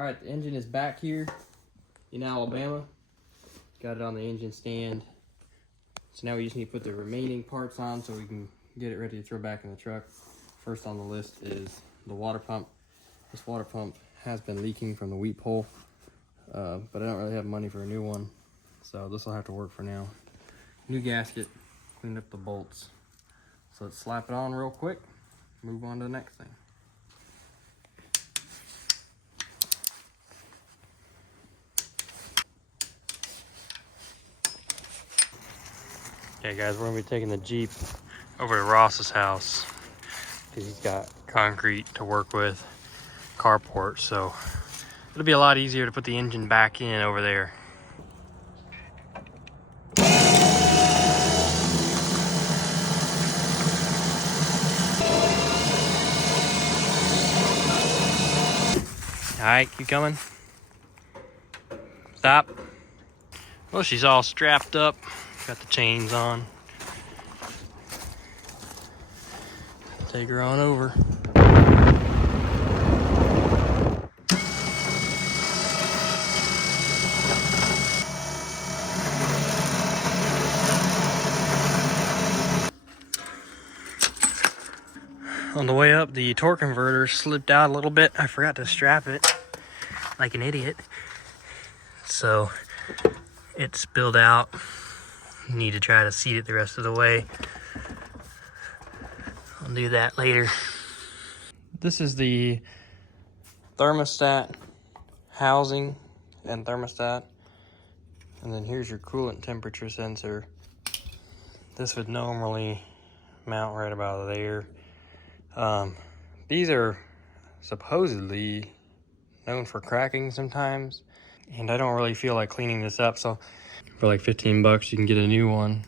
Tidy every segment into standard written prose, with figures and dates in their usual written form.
All right, the engine is back here in Alabama. Got it on the engine stand. So now we just need to put the remaining parts on so we can get it ready to throw back in the truck. First on the list is the water pump. This water pump has been leaking from the wheat pole, but I don't really have money for a new one, so this will have to work for now. New gasket, cleaned up the bolts. So let's slap it on real quick, move on to the next thing. Okay guys, we're gonna be taking the Jeep over to Ross's house because he's got concrete to work with, carport, so it'll be a lot easier to put the engine back in over there. All right, keep coming. Stop. Well, she's all strapped up. Got the chains on. Take her on over. On the way up, the torque converter slipped out a little bit. I forgot to strap it like an idiot. So it spilled out. Need to try to seat it the rest of the way. I'll do that later. This is the thermostat housing and thermostat. And then here's your coolant temperature sensor. This would normally mount right about there. These are supposedly known for cracking sometimes, and I don't really feel like cleaning this up, so for like 15 bucks you can get a new one.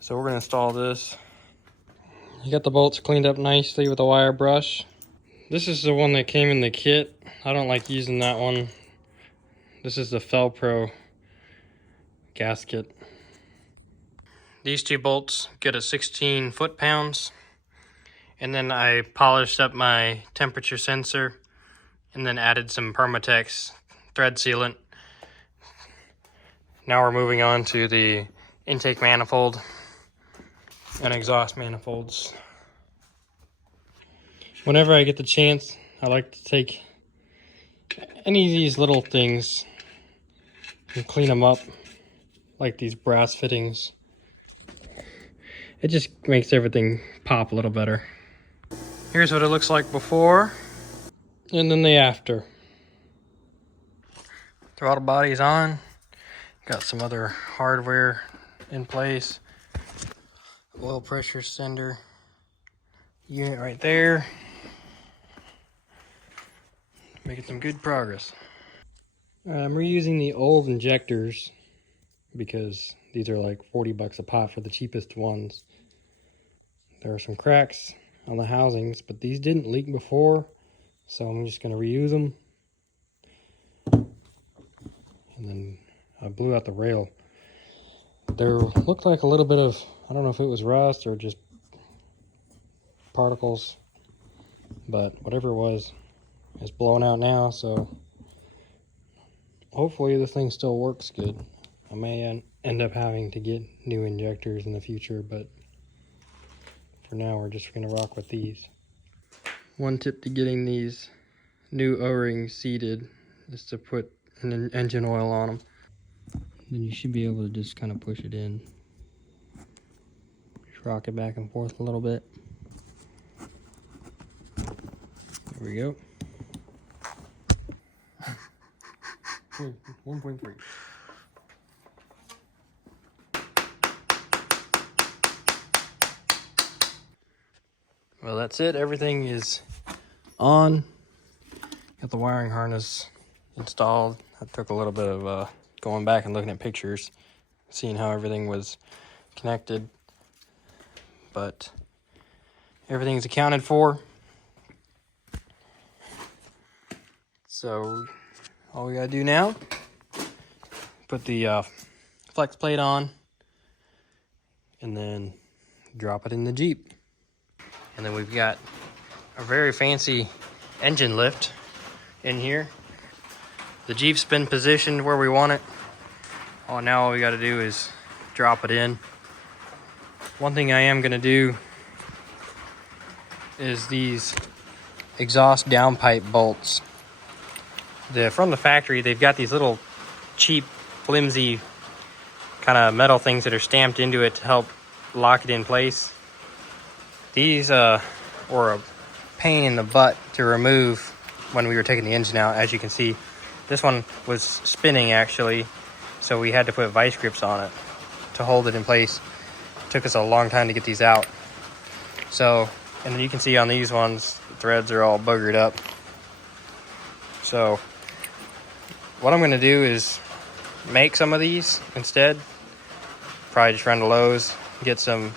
So we're gonna install this. You got the bolts cleaned up nicely with a wire brush. This is the one that came in the kit. I don't like using that one. This is the Felpro gasket. These two bolts get a 16 foot-pounds. And then I polished up my temperature sensor and then added some Permatex thread sealant. Now we're moving on to the intake manifold and exhaust manifolds. Whenever I get the chance, I like to take any of these little things and clean them up, like these brass fittings. It just makes everything pop a little better. Here's what it looks like before, and then the after. Throttle body's on. Got some other hardware in place. Oil pressure sender unit right there. Making some good progress. I'm reusing the old injectors because these are like 40 bucks a pop for the cheapest ones. There are some cracks on the housings, but these didn't leak before, so I'm just going to reuse them. And then I blew out the rail. There looked like a little bit of, I don't know if it was rust or just particles, but whatever it was, it's blowing out now, so hopefully this thing still works good. I may end up having to get new injectors in the future, but for now we're just going to rock with these. One tip to getting these new O-rings seated is to put an engine oil on them. Then you should be able to just kind of push it in. Just rock it back and forth a little bit. There we go. 1.3. Well, that's it. Everything is on. Got the wiring harness installed. I took a little bit of going back and looking at pictures, seeing how everything was connected. But everything's accounted for. So all we gotta do now, put the flex plate on, and then drop it in the Jeep. And then we've got a very fancy engine lift in here. The Jeep's been positioned where we want it. Now all we got to do is drop it in. One thing I am going to do is these exhaust downpipe bolts. From the factory, they've got these little cheap, flimsy kind of metal things that are stamped into it to help lock it in place. These were a pain in the butt to remove when we were taking the engine out. As you can see, this one was spinning actually, so we had to put vice grips on it to hold it in place. It took us a long time to get these out. So, and you can see on these ones, the threads are all buggered up. So, what I'm going to do is make some of these instead. Probably just run to Lowe's, get some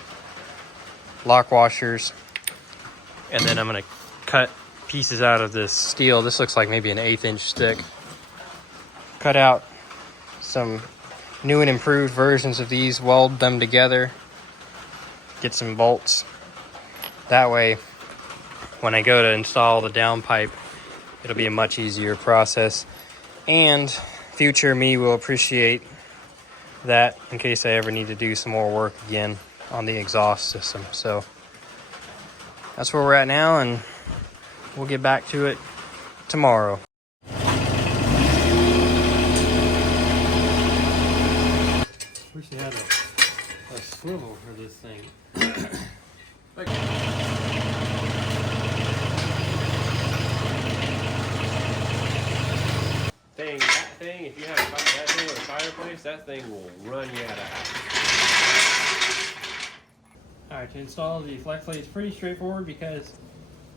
lock washers, and then I'm going to cut pieces out of this steel. This looks like maybe an 1/8 inch stick. Cut out some new and improved versions of these, weld them together, get some bolts. That way, when I go to install the downpipe, it'll be a much easier process. And future me will appreciate that in case I ever need to do some more work again on the exhaust system. So that's where we're at now, and we'll get back to it tomorrow. Wish they had a swivel for this thing. That thing, if you have that thing with a fireplace, that thing will run you out of house. Alright, to install the flex plate is pretty straightforward because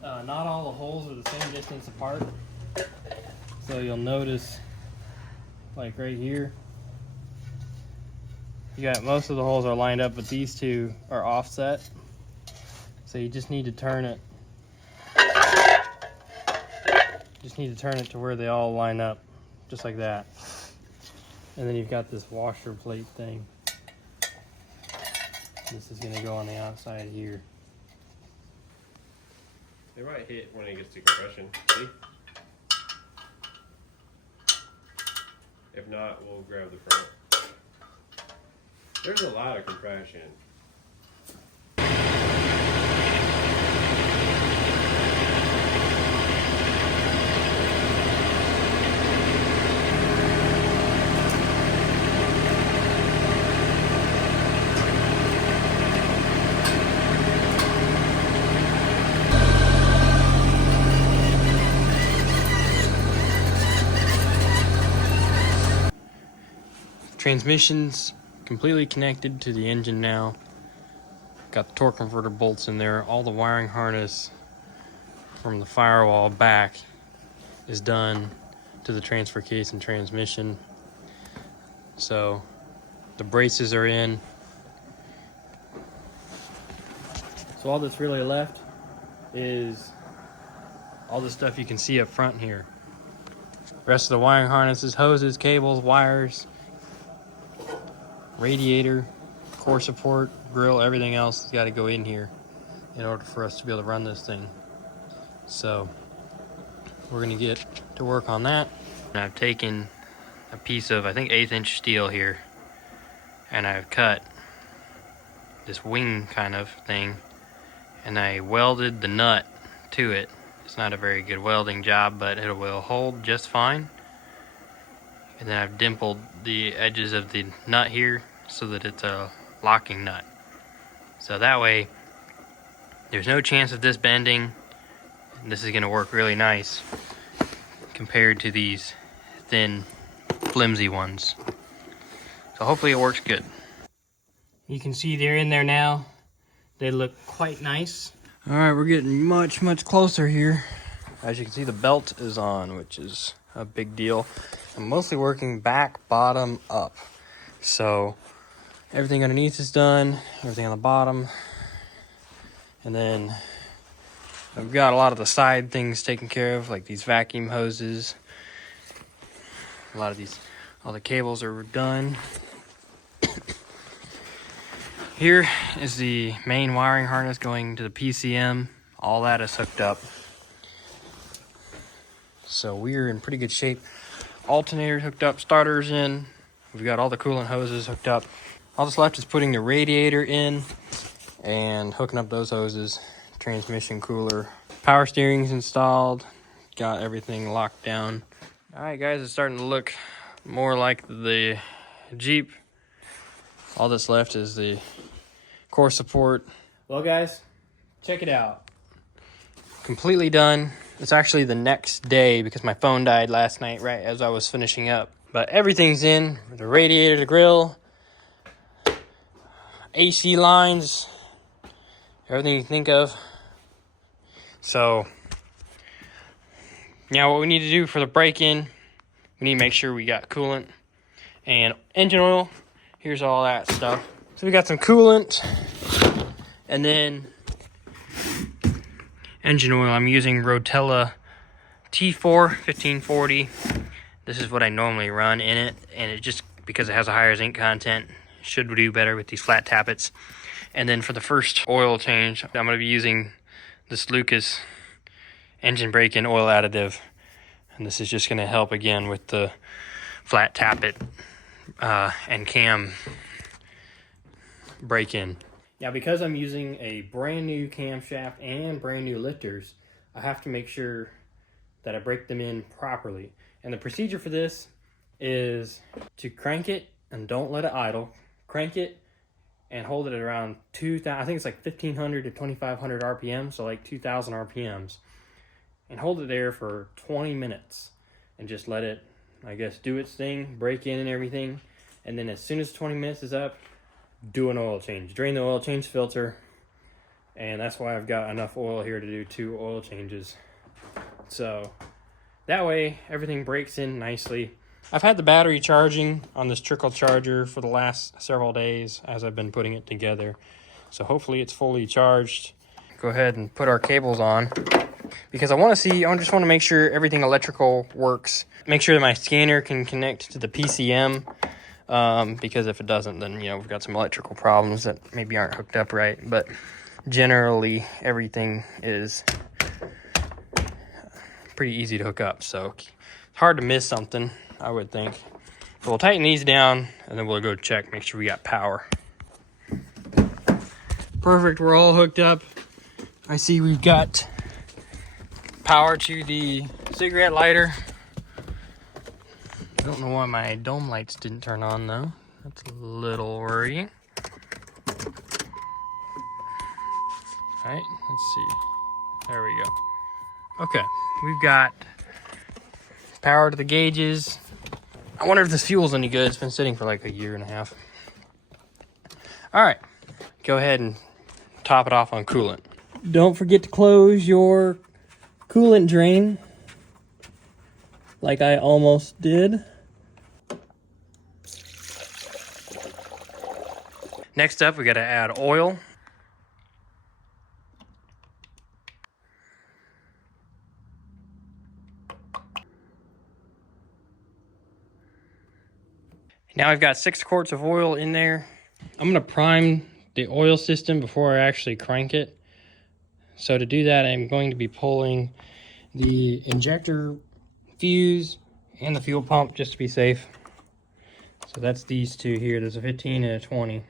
not all the holes are the same distance apart. So you'll notice, like right here, you got most of the holes are lined up, but these two are offset. So you just need to turn it. Just need to turn it to where they all line up, just like that. And then you've got this washer plate thing. This is gonna go on the outside here. It might hit when it gets to compression. See? If not, we'll grab the front. There's a lot of compression. Transmission's completely connected to the engine now. Got the torque converter bolts in there. All the wiring harness from the firewall back is done to the transfer case and transmission. So the braces are in. So all that's really left is all the stuff you can see up front here. The rest of the wiring harnesses, hoses, cables, wires, radiator, core support, grill, everything else has got to go in here in order for us to be able to run this thing. So we're going to get to work on that. And I've taken a piece of, I think, 1/8 inch steel here, and I've cut this wing kind of thing, and I welded the nut to it. It's not a very good welding job, but it will hold just fine. And then I've dimpled the edges of the nut here so that it's a locking nut. So that way, there's no chance of this bending. And this is going to work really nice compared to these thin, flimsy ones. So hopefully it works good. You can see they're in there now. They look quite nice. All right, we're getting much closer here. As you can see, the belt is on, which is a big deal. I'm mostly working back, bottom, up. So everything underneath is done, everything on the bottom. And then I've got a lot of the side things taken care of, like these vacuum hoses. A lot of these, all the cables are done. Here is the main wiring harness going to the PCM. All that is hooked up. So we're in pretty good shape alternator hooked up, starters in. We've got all the coolant hoses hooked up. All that's left is putting the radiator in and hooking up those hoses. Transmission, cooler, power steering's installed. Got everything locked down. All right, guys, it's starting to look more like the Jeep. All that's left is the core support. Well, guys, check it out. Completely done. It's actually the next day because my phone died last night right as I was finishing up. But everything's in. The radiator, the grill, AC lines, everything you think of. So, now what we need to do for the break-in, we need to make sure we got coolant and engine oil. Here's all that stuff. So we got some coolant and then engine oil. I'm using Rotella T4 1540. This is what I normally run in it, and it just, because it has a higher zinc content, should do better with these flat tappets. And then for the first oil change, I'm going to be using this Lucas engine break-in oil additive. And this is just going to help again with the flat tappet and cam break-in. Now, because I'm using a brand new camshaft and brand new lifters, I have to make sure that I break them in properly. And the procedure for this is to crank it and don't let it idle. Crank it and hold it at around 2,000, I think it's like 1,500 to 2,500 RPM, so like 2,000 RPMs. And hold it there for 20 minutes and just let it, I guess, do its thing, break in and everything. And then as soon as 20 minutes is up, do an oil change. Drain the oil change filter. And that's why I've got enough oil here to do 2 oil changes. So that way everything breaks in nicely. I've had the battery charging on this trickle charger for the last several days as I've been putting it together. So hopefully it's fully charged. Go ahead and put our cables on because I just want to make sure everything electrical works. Make sure that my scanner can connect to the PCM because if it doesn't, then, you know, we've got some electrical problems that maybe aren't hooked up right. But generally everything is pretty easy to hook up. So it's hard to miss something, I would think. So we'll tighten these down and then we'll go check, make sure we got power. Perfect, we're all hooked up. I see we've got power to the cigarette lighter. I don't know why my dome lights didn't turn on though. That's a little worrying. All right, let's see. There we go. Okay, we've got power to the gauges. I wonder if this fuel's any good. It's been sitting for like a year and a half. All right, go ahead and top it off on coolant. Don't forget to close your coolant drain like I almost did. Next up, we got to add oil. Now I've got 6 quarts of oil in there. I'm gonna prime the oil system before I actually crank it. So to do that, I'm going to be pulling the injector fuse and the fuel pump just to be safe. So that's these two here. There's a 15 and a 20.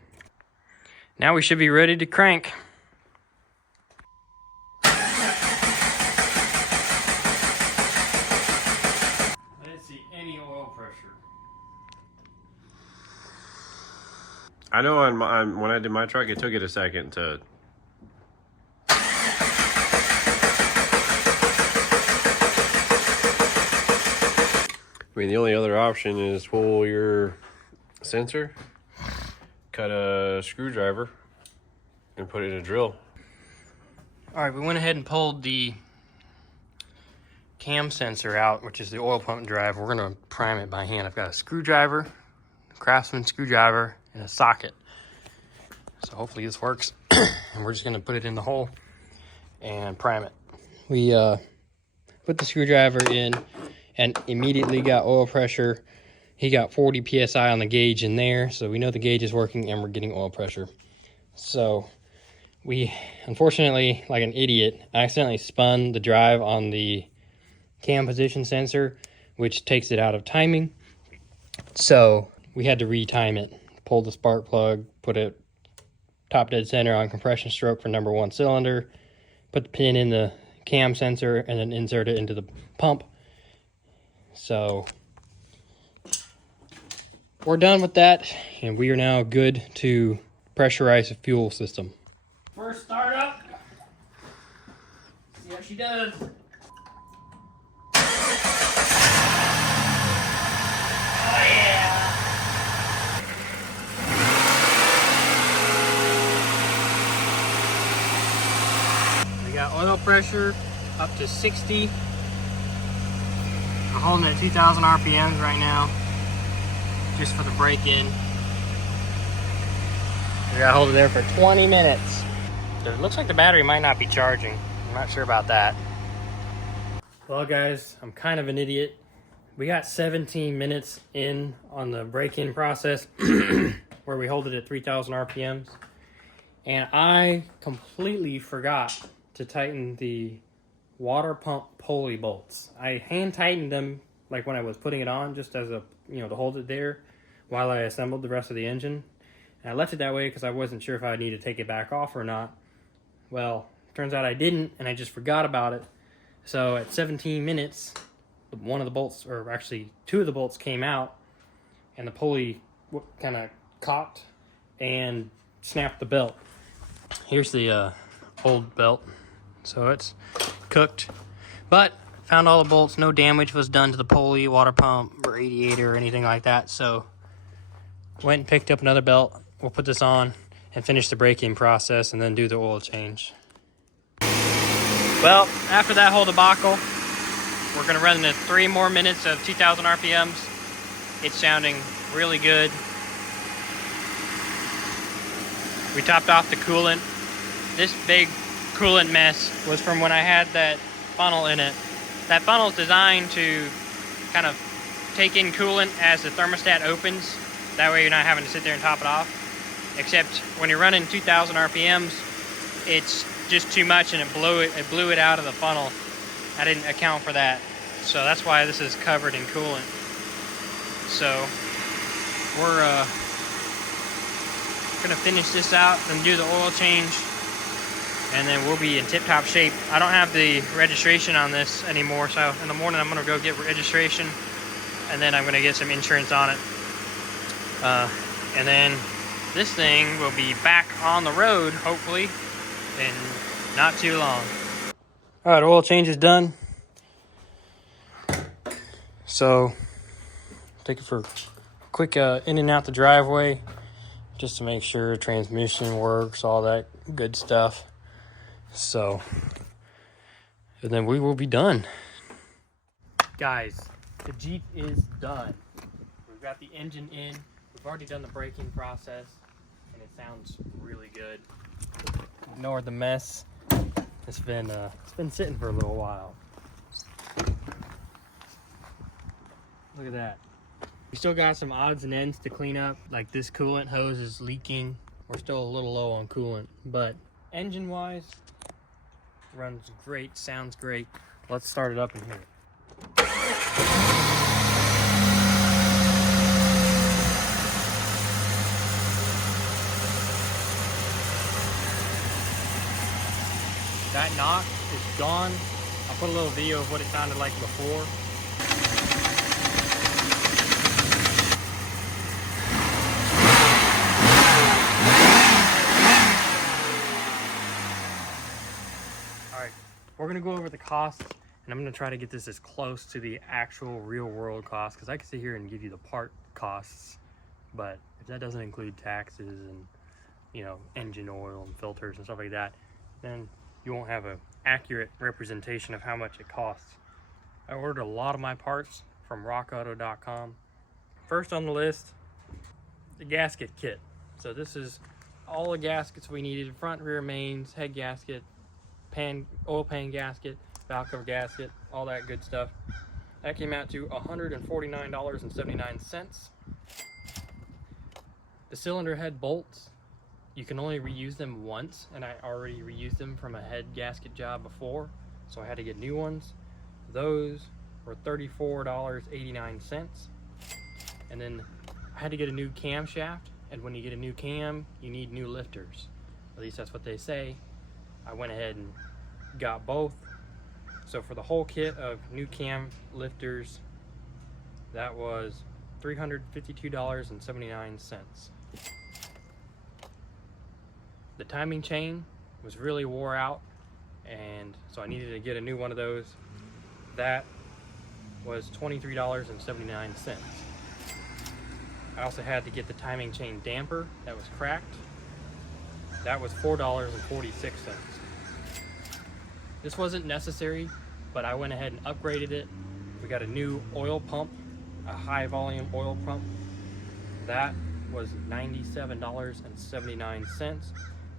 Now we should be ready to crank. I didn't see any oil pressure. I know when I did my truck, it took it a second to. I mean, the only other option is pull your sensor, cut a screwdriver, and put it in a drill. All right, we went ahead and pulled the cam sensor out, which is the oil pump drive. We're gonna prime it by hand. I've got a screwdriver, a Craftsman screwdriver, and a socket. So hopefully this works. And we're just gonna put it in the hole and prime it. We put the screwdriver in and immediately got oil pressure. He got 40 PSI on the gauge in there, so we know the gauge is working and we're getting oil pressure. So we, unfortunately, like an idiot, I accidentally spun the drive on the cam position sensor, which takes it out of timing. So we had to retime it. Pull the spark plug, put it top dead center on compression stroke for number 1 cylinder, put the pin in the cam sensor, and then insert it into the pump. So we're done with that, and we are now good to pressurize the fuel system. First start up. See how she does. Oh yeah. We got oil pressure up to 60. I'm holding it at 2,000 RPMs right now, just for the break-in. We gotta hold it there for 20 minutes. It looks like the battery might not be charging. I'm not sure about that. Well guys, I'm kind of an idiot. We got 17 minutes in on the break-in process where we hold it at 3,000 RPMs. And I completely forgot to tighten the water pump pulley bolts. I hand tightened them like when I was putting it on, just as a, to hold it there while I assembled the rest of the engine. And I left it that way because I wasn't sure if I need to take it back off or not. Well, turns out I didn't, and I just forgot about it. So at 17 minutes, one of the bolts, or actually 2 of the bolts, came out, and the pulley kind of caught and snapped the belt. Here's the old belt. So it's cooked, but found all the bolts. No damage was done to the pulley, water pump, radiator, or anything like that. So went and picked up another belt. We'll put this on and finish the break-in process and then do the oil change. Well, after that whole debacle, we're gonna run into 3 more minutes of 2,000 RPMs. It's sounding really good. We topped off the coolant. This big coolant mess was from when I had that funnel in it. That funnel is designed to kind of take in coolant as the thermostat opens. That way you're not having to sit there and top it off. Except when you're running 2,000 RPMs, it's just too much and it blew it out of the funnel. I didn't account for that. So that's why this is covered in coolant. So we're gonna finish this out and do the oil change, and then we'll be in tip-top shape. I don't have the registration on this anymore, so in the morning I'm gonna go get registration, and then I'm gonna get some insurance on it. And then this thing will be back on the road, hopefully, in not too long. All right, oil change is done. So, take it for a quick in and out the driveway, just to make sure transmission works, all that good stuff. So, and then we will be done. Guys, the Jeep is done. We've got the engine in. We've already done the braking process, and it sounds really good. Ignore the mess. It's been sitting for a little while. Look at that. We still got some odds and ends to clean up, like this coolant hose is leaking. We're still a little low on coolant, but engine-wise, runs great, sounds great. Let's start it up in here. That knock is gone. I'll put a little video of what it sounded like before. Alright, we're going to go over the costs, and I'm going to try to get this as close to the actual real world cost, because I can sit here and give you the part costs, but if that doesn't include taxes and, engine oil and filters and stuff like that, then you won't have an accurate representation of how much it costs. I ordered a lot of my parts from rockauto.com. First on the list, the gasket kit. So this is all the gaskets we needed: front, rear mains, head gasket, oil pan gasket, valve cover gasket, all that good stuff. That came out to $149.79. The cylinder head bolts, you can only reuse them once, and I already reused them from a head gasket job before, so I had to get new ones. Those for $34.89. And then I had to get a new camshaft, and when you get a new cam, you need new lifters. At least that's what they say. I went ahead and got both. So for the whole kit of new cam lifters, that was $352.79. The timing chain was really wore out, and so I needed to get a new one of those. That was $23.79. I also had to get the timing chain damper that was cracked. That was $4.46. This wasn't necessary, but I went ahead and upgraded it. We got a new oil pump, a high volume oil pump. That was $97.79, and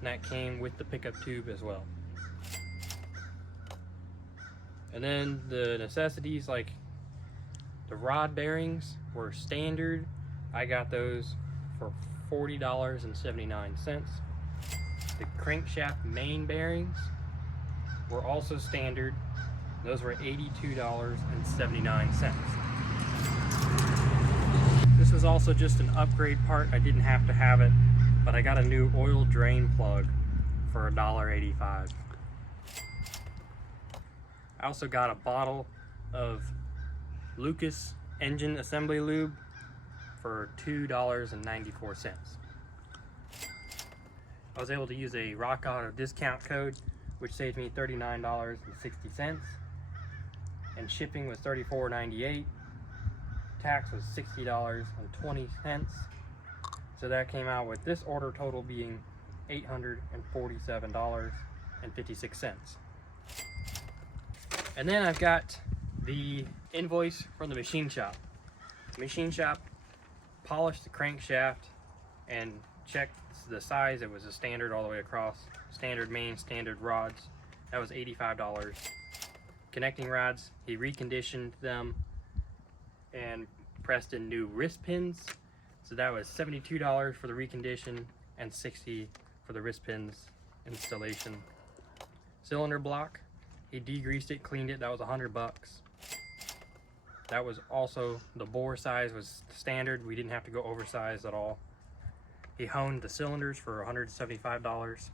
that came with the pickup tube as well. And then the necessities, like the rod bearings, were standard. I got those for $40.79. The crankshaft main bearings were also standard. Those were $82.79. This was also just an upgrade part. I didn't have to have it, but I got a new oil drain plug for $1.85. I also got a bottle of Lucas engine assembly lube for $2.94. I was able to use a Rock Auto discount code, which saved me $39.60, and shipping was $34.98. Tax was $60.20. So that came out with this order total being $847.56. And then I've got the invoice from the machine shop. The machine shop polished the crankshaft and checked the size. It was a standard all the way across. Standard main, standard rods. That was $85. Connecting rods, he reconditioned them and pressed in new wrist pins. So that was $72 for the recondition and $60 for the wrist pins installation. Cylinder block, he degreased it, cleaned it. That was $100. That was also, the bore size was standard. We didn't have to go oversized at all. He honed the cylinders for $175.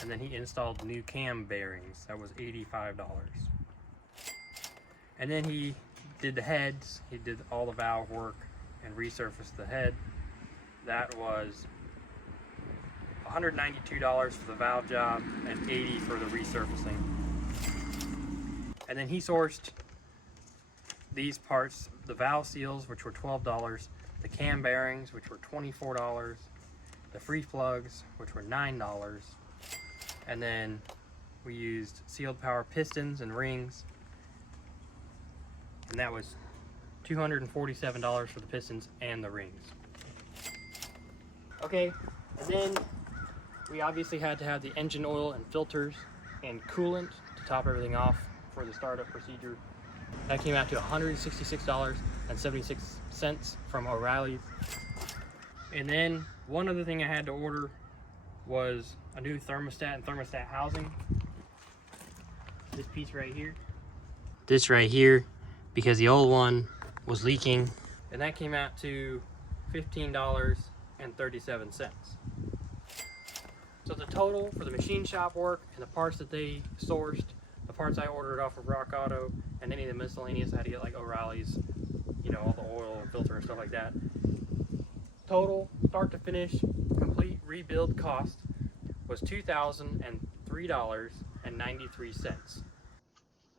And then he installed new cam bearings. That was $85. And then he did the heads. He did all the valve work and resurfaced the head. That was $192 for the valve job and $80 for the resurfacing. And then he sourced these parts, the valve seals, which were $12, the cam bearings, which were $24, the free plugs, which were $9, and then we used sealed power pistons and rings, and that was $247 for the pistons and the rings. Okay, and then we obviously had to have the engine oil and filters and coolant to top everything off for the startup procedure. That came out to $166.76 from O'Reilly's. And then one other thing I had to order was a new thermostat and thermostat housing. This piece right here. This right here, because the old one was leaking. And that came out to $15.37. So the total for the machine shop work and the parts that they sourced, the parts I ordered off of Rock Auto, and any of the miscellaneous I had to get, like O'Reilly's, you know, all the oil and filter and stuff like that. Total, start to finish, complete rebuild cost was $2,003.93.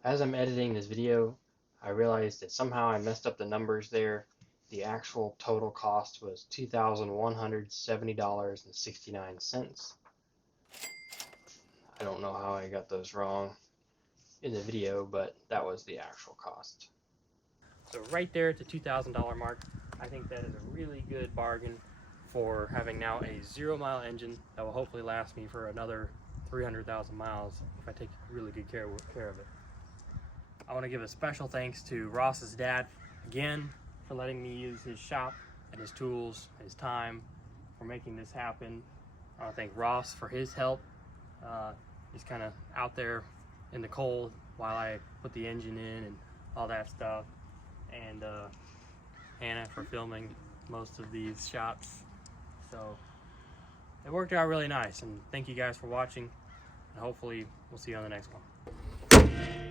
As I'm editing this video, I realized that somehow I messed up the numbers there. The actual total cost was $2,170.69. I don't know how I got those wrong in the video, but that was the actual cost. So right there at the $2,000 mark, I think that is a really good bargain for having now a 0-mile engine that will hopefully last me for another 300,000 miles if I take really good care of it. I want to give a special thanks to Ross's dad again for letting me use his shop and his tools, his time for making this happen. I want to thank Ross for his help. He's kind of out there in the cold while I put the engine in and all that stuff, and Hannah for filming most of these shots. So it worked out really nice, and thank you guys for watching, and hopefully we'll see you on the next one.